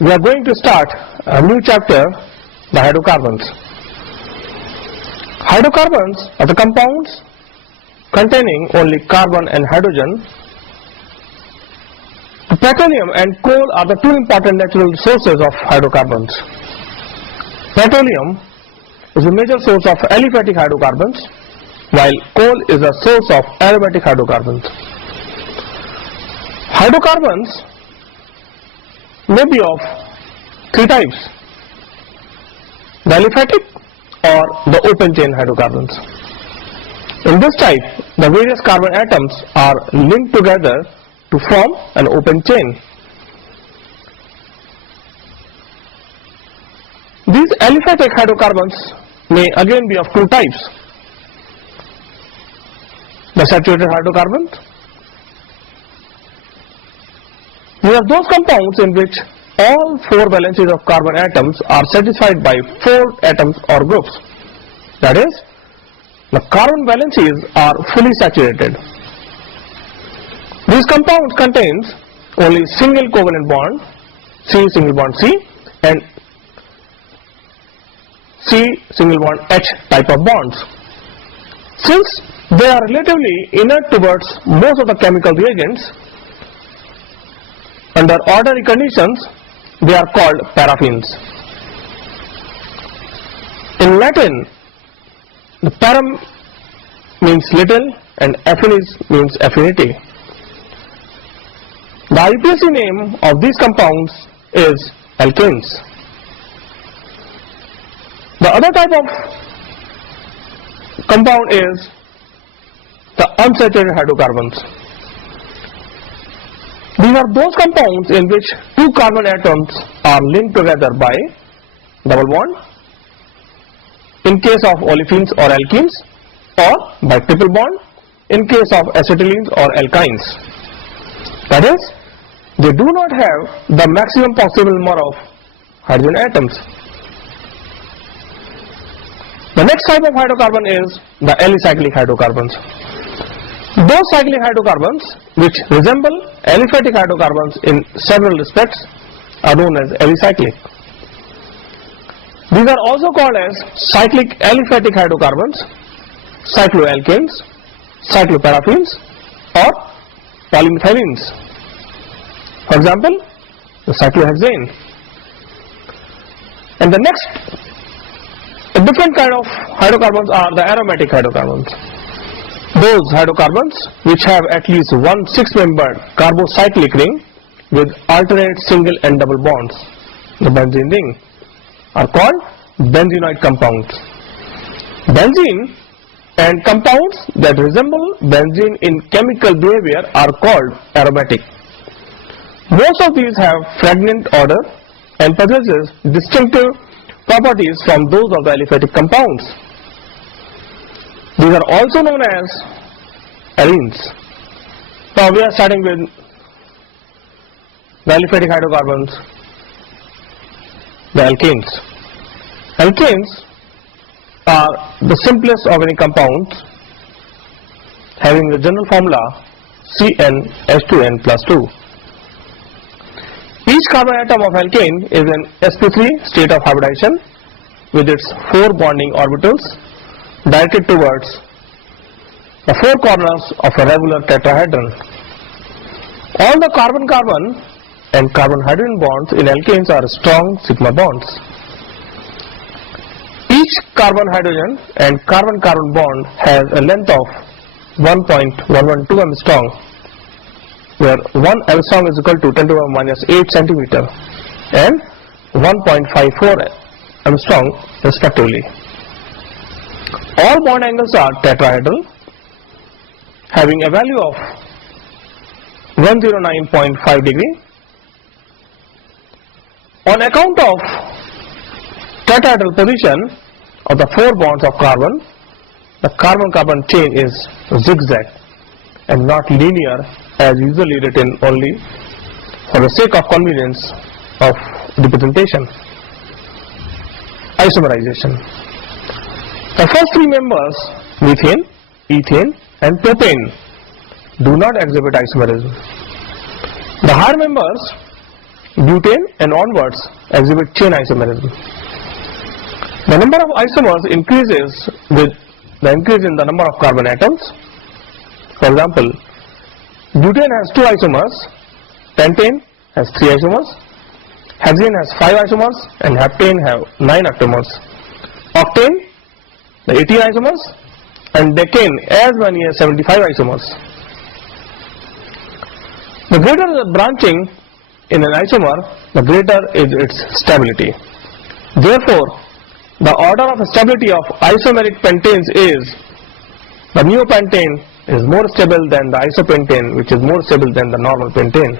we are going to start a new chapter, the hydrocarbons. Hydrocarbons are the compounds containing only carbon and hydrogen. Petroleum and coal are the two important natural sources of hydrocarbons. Petroleum is a major source of aliphatic hydrocarbons, while coal is a source of aromatic hydrocarbons. Hydrocarbons may be of three types: the aliphatic or the open chain hydrocarbons. In this type, the various carbon atoms are linked together to form an open chain. These aliphatic hydrocarbons may again be of two types: the saturated hydrocarbons. These are those compounds in which all four valencies of carbon atoms are satisfied by four atoms or groups. That is, the carbon valencies are fully saturated. These compounds contains only single covalent bond, C single bond C, and C single bond H type of bonds. Since they are relatively inert towards most of the chemical reagents, under ordinary conditions they are called paraffins. In Latin, the param means little and affinis means affinity. The IUPAC name of these compounds is alkanes. The other type of compound is the unsaturated hydrocarbons. These are those compounds in which two carbon atoms are linked together by double bond, in case of olefins or alkenes, or by triple bond in case of acetylenes or alkynes. That is, they do not have the maximum possible number of hydrogen atoms. The next type of hydrocarbon is the alicyclic hydrocarbons. Those cyclic hydrocarbons which resemble aliphatic hydrocarbons in several respects are known as alicyclic. These are also called as cyclic aliphatic hydrocarbons, cycloalkanes, cycloparaffins, or polymethylines. For example, the cyclohexane. And the next different kind of hydrocarbons are the aromatic hydrocarbons. Those hydrocarbons which have at least one six-membered carbocyclic ring with alternate single and double bonds, the benzene ring, are called benzenoid compounds. Benzene and compounds that resemble benzene in chemical behavior are called aromatic. Most of these have fragrant odor and possesses distinctive properties from those of the aliphatic compounds. These are also known as arenes. Now we are starting with the aliphatic hydrocarbons, the alkanes. Alkanes are the simplest organic compounds having the general formula CnH2n plus 2. Each carbon atom of alkane is an sp3 state of hybridization with its four bonding orbitals directed towards the four corners of a regular tetrahedron. All the carbon-carbon and carbon-hydrogen bonds in alkanes are strong sigma bonds. Each carbon-hydrogen and carbon-carbon bond has a length of 1.112 Armstrong, where 1 Armstrong is equal to 10 to the power minus 8 centimeter and 1.54 Armstrong respectively. All bond angles are tetrahedral, having a value of 109.5 degree. On account of tetrahedral position of the four bonds of carbon, the carbon-carbon chain is zigzag and not linear as usually written only for the sake of convenience of representation. Isomerization. The first three members, methane, ethane and propane, do not exhibit isomerism. The higher members, butane and onwards exhibit chain isomerism. The number of isomers increases with the increase in the number of carbon atoms. For example, butane has 2 isomers, pentane has 3 isomers, hexane has 5 isomers, and heptane have 9 isomers. Octane, the 18 isomers, and decane as many as 75 isomers. The greater the branching in an isomer, the greater is its stability. Therefore, the order of stability of isomeric pentanes is the neopentane is more stable than the isopentane, which is more stable than the normal pentane.